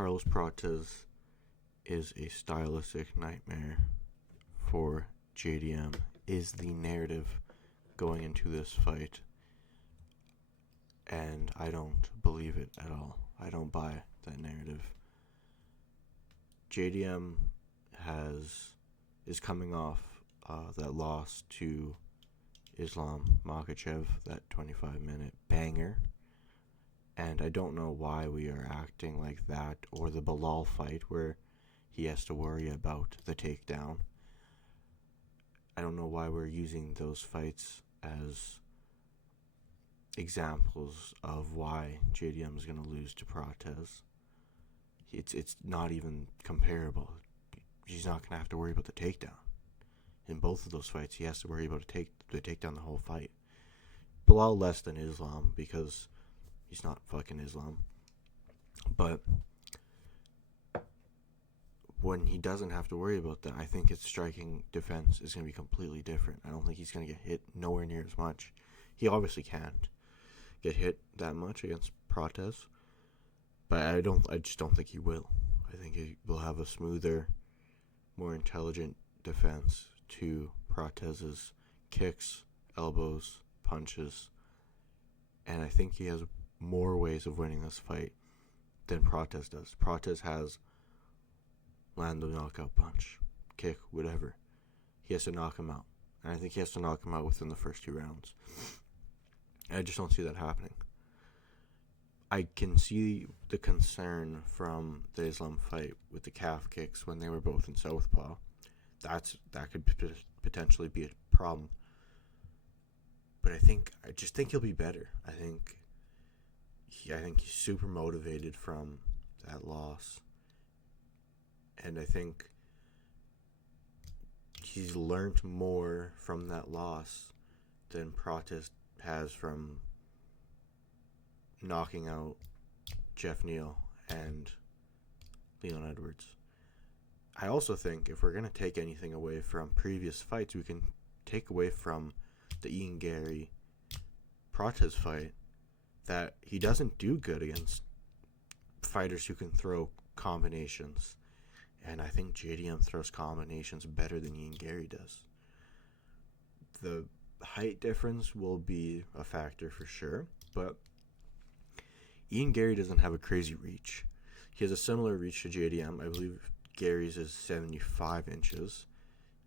Carlos Prates is a stylistic nightmare for JDM, is the narrative going into this fight, and I don't believe it at all. I don't buy that narrative. JDM is coming off that loss to Islam Makhachev, that 25-minute banger, and I don't know why we are acting like that, or the Bilal fight where he has to worry about the takedown. I don't know why we're using those fights as examples of why JDM is going to lose to Prates. It's not even comparable. He's not going to have to worry about the takedown. In both of those fights, he has to worry about the takedown the whole fight. Bilal less than Islam because he's not fucking Islam. But when he doesn't have to worry about that, I think his striking defense is going to be completely different. I don't think he's going to get hit nowhere near as much. He obviously can't get hit that much against Prates, but I just don't think he will. I think he will have a smoother, more intelligent defense to Prates' kicks, elbows, punches, and I think he has more ways of winning this fight than Prates does. Prates has land the knockout punch, kick, whatever. He has to knock him out, and I think he has to knock him out within the first 2 rounds. And I just don't see that happening. I can see the concern from the Islam fight with the calf kicks when they were both in southpaw. That could potentially be a problem. But I just think he'll be better. I think he's super motivated from that loss. And I think he's learned more from that loss than Prates has from knocking out Jeff Neal and Leon Edwards. I also think if we're going to take anything away from previous fights, we can take away from the Ian Gary Prates fight that he doesn't do good against fighters who can throw combinations. And I think JDM throws combinations better than Ian Gary does. The height difference will be a factor for sure, but Ian Gary doesn't have a crazy reach. He has a similar reach to JDM. I believe Gary's is 75 inches,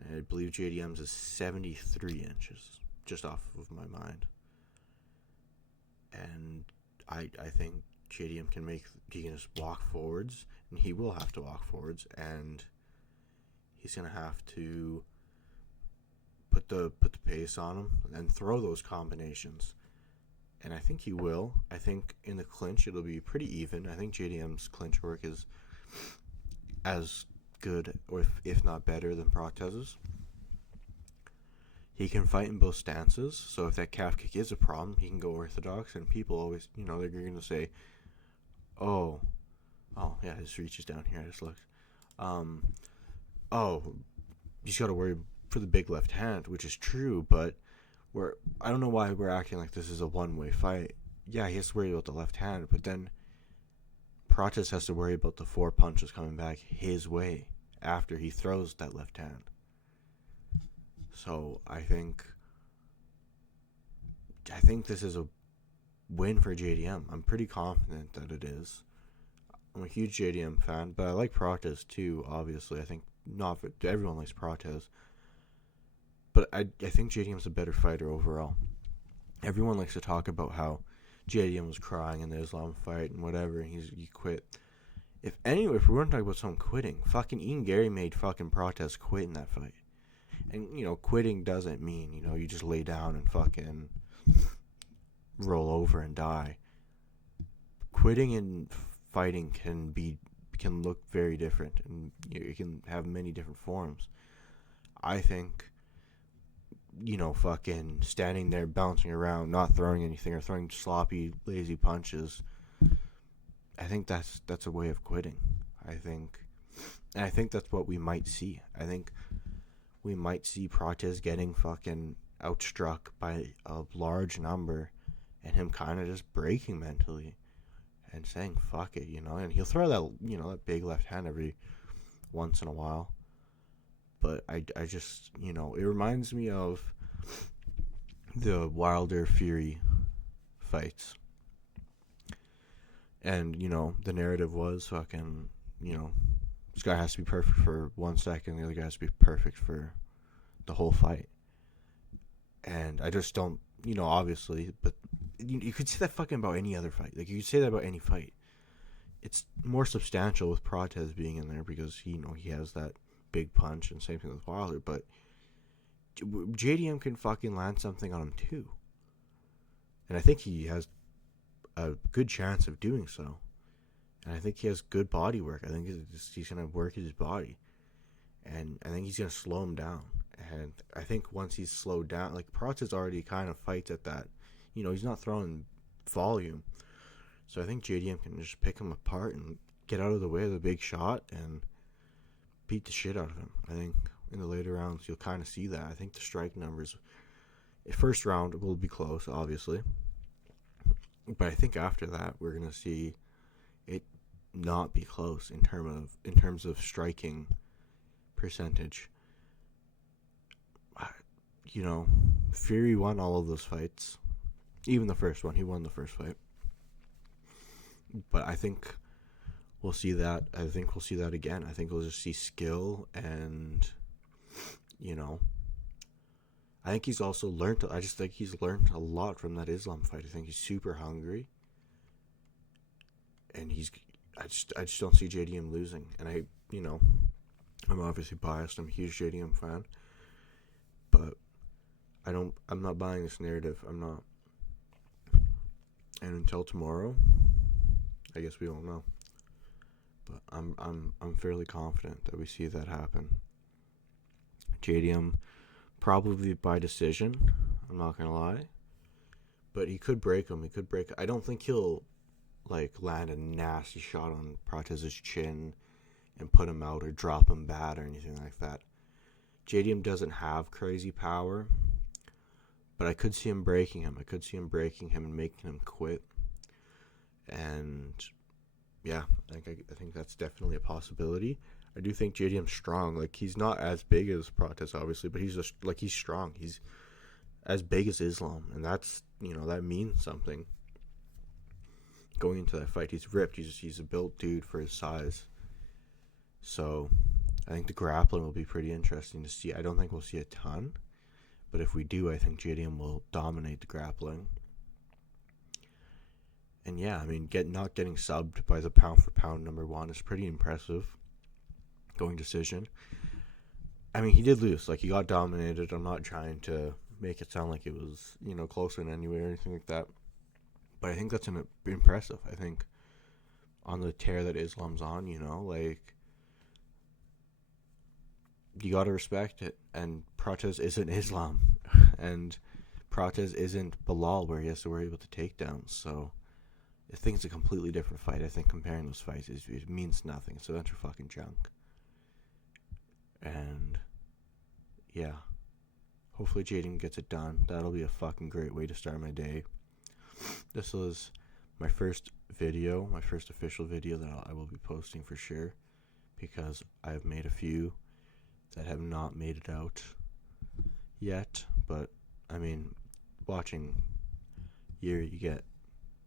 and I believe JDM's is 73 inches, just off of my mind. And I think JDM can just walk forwards, and he will have to walk forwards, and he's going to have to put the pace on him and throw those combinations. And I think he will. I think in the clinch it'll be pretty even. I think JDM's clinch work is as good, or if not better, than Prates'. He can fight in both stances, so if that calf kick is a problem, he can go orthodox, and people always, they're going to say, oh, yeah, his reach is down here, I just looked. He's got to worry for the big left hand, which is true, but I don't know why we're acting like this is a one-way fight. Yeah, he has to worry about the left hand, but then Prates has to worry about the 4 punches coming back his way after he throws that left hand. So I think this is a win for JDM. I'm pretty confident that it is. I'm a huge JDM fan, but I like Prates too, obviously. I think everyone likes Prates. But I think JDM's a better fighter overall. Everyone likes to talk about how JDM was crying in the Islam fight and whatever, and he quit. If we want to talk about someone quitting, fucking Ian Gary made fucking Prates quit in that fight. And, quitting doesn't mean, you just lay down and fucking roll over and die. Quitting and fighting can look very different, and it can have many different forms. I think, fucking standing there bouncing around, not throwing anything, or throwing sloppy, lazy punches, I think that's a way of quitting. I think that's what we might see. I think we might see Prates getting fucking outstruck by a large number, and him kind of just breaking mentally. and saying fuck it, and he'll throw that, that big left hand every once in a while. But I just, it reminds me of the Wilder Fury fights. And, the narrative was fucking, this guy has to be perfect for 1 second, the other guy has to be perfect for the whole fight. And I just don't, obviously, but you could say that fucking about any other fight. Like, you could say that about any fight. It's more substantial with Prates being in there because he has that big punch, and same thing with Wilder. But JDM can fucking land something on him too, and I think he has a good chance of doing so. And I think he has good body work. I think he's gonna work his body, and I think he's gonna slow him down. And I think once he's slowed down, like Prates already kind of fights at that, he's not throwing volume. So I think JDM can just pick him apart and get out of the way of the big shot and beat the shit out of him. I think in the later rounds you'll kind of see that. I think the strike numbers, first round will be close, obviously. But I think after that we're gonna see it not be close in terms of striking percentage. Fury won all of those fights. Even the first one, he won the first fight. But I think we'll see that. I think we'll see that again. I think we'll just see skill and, I think he's also learned. I just think he's learned a lot from that Islam fight. I think he's super hungry. And I just don't see JDM losing. And I'm obviously biased. I'm a huge JDM fan. But I'm not buying this narrative. I'm not. And until tomorrow, I guess we won't know. But I'm fairly confident that we see that happen. JDM probably by decision. I'm not gonna lie. But he could break him. I don't think he'll land a nasty shot on Prates' chin and put him out or drop him bad or anything like that. JDM doesn't have crazy power, but I could see him breaking him. And making him quit. And yeah, I think that's definitely a possibility. I do think JDM's strong. He's not as big as Prates, obviously, but he's strong. He's as big as Islam, and that's that means something. Going into that fight, he's ripped. He's a built dude for his size. So I think the grappling will be pretty interesting to see. I don't think we'll see a ton, but if we do, I think JDM will dominate the grappling. And yeah, not getting subbed by the pound for pound number one is pretty impressive. Going decision. He did lose. He got dominated. I'm not trying to make it sound like it was, closer in any way or anything like that. But I think that's impressive. I think on the tear that Islam's on, you gotta respect it. And Prates isn't Islam. And Prates isn't Bilal where he has to worry about the takedowns. So I think it's a completely different fight. I think comparing those fights, it means nothing. So that's your fucking junk. And yeah, hopefully JDM gets it done. That'll be a fucking great way to start my day. This was my first official video that I will be posting for sure, because I've made a few that have not made it out yet. But watching Yuri get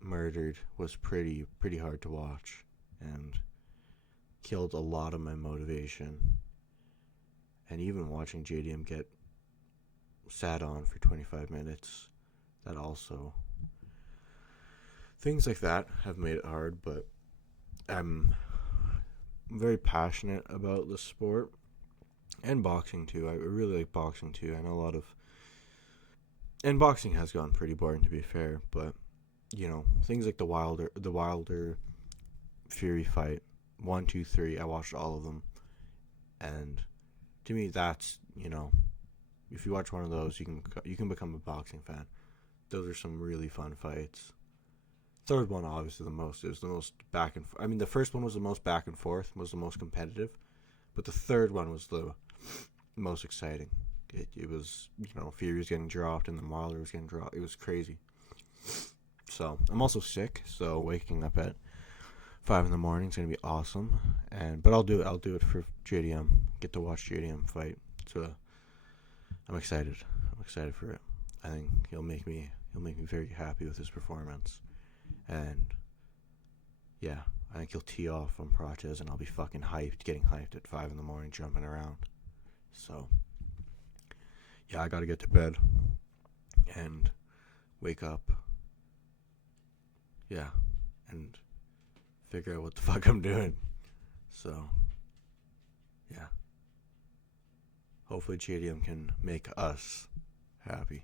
murdered was pretty hard to watch, and killed a lot of my motivation. And even watching JDM get sat on for 25 minutes, that also, things like that have made it hard. But I'm very passionate about the sport, and boxing too. I really like boxing too. I know and boxing has gotten pretty boring, to be fair, but things like the Wilder Fury fight, 1, 2, 3, I watched all of them, and to me that's, if you watch one of those, you can become a boxing fan. Those are some really fun fights. Third one, obviously, it was the most back and forth. The first one was the most back and forth, was the most competitive, but the third one was the most exciting. It was, Fury was getting dropped and then Wilder was getting dropped. It was crazy. So So I'm also sick, so waking up at 5 in the morning is gonna be awesome. But I'll do it. I'll do it for JDM. Get to watch JDM fight. So I'm excited. I'm excited for it. I think he'll make me very happy with his performance. And yeah, I think he'll tee off on Prates, and I'll be fucking hyped, getting hyped at 5 in the morning, jumping around. So yeah, I gotta get to bed and wake up. Yeah, and figure out what the fuck I'm doing. So yeah, hopefully JDM can make us happy.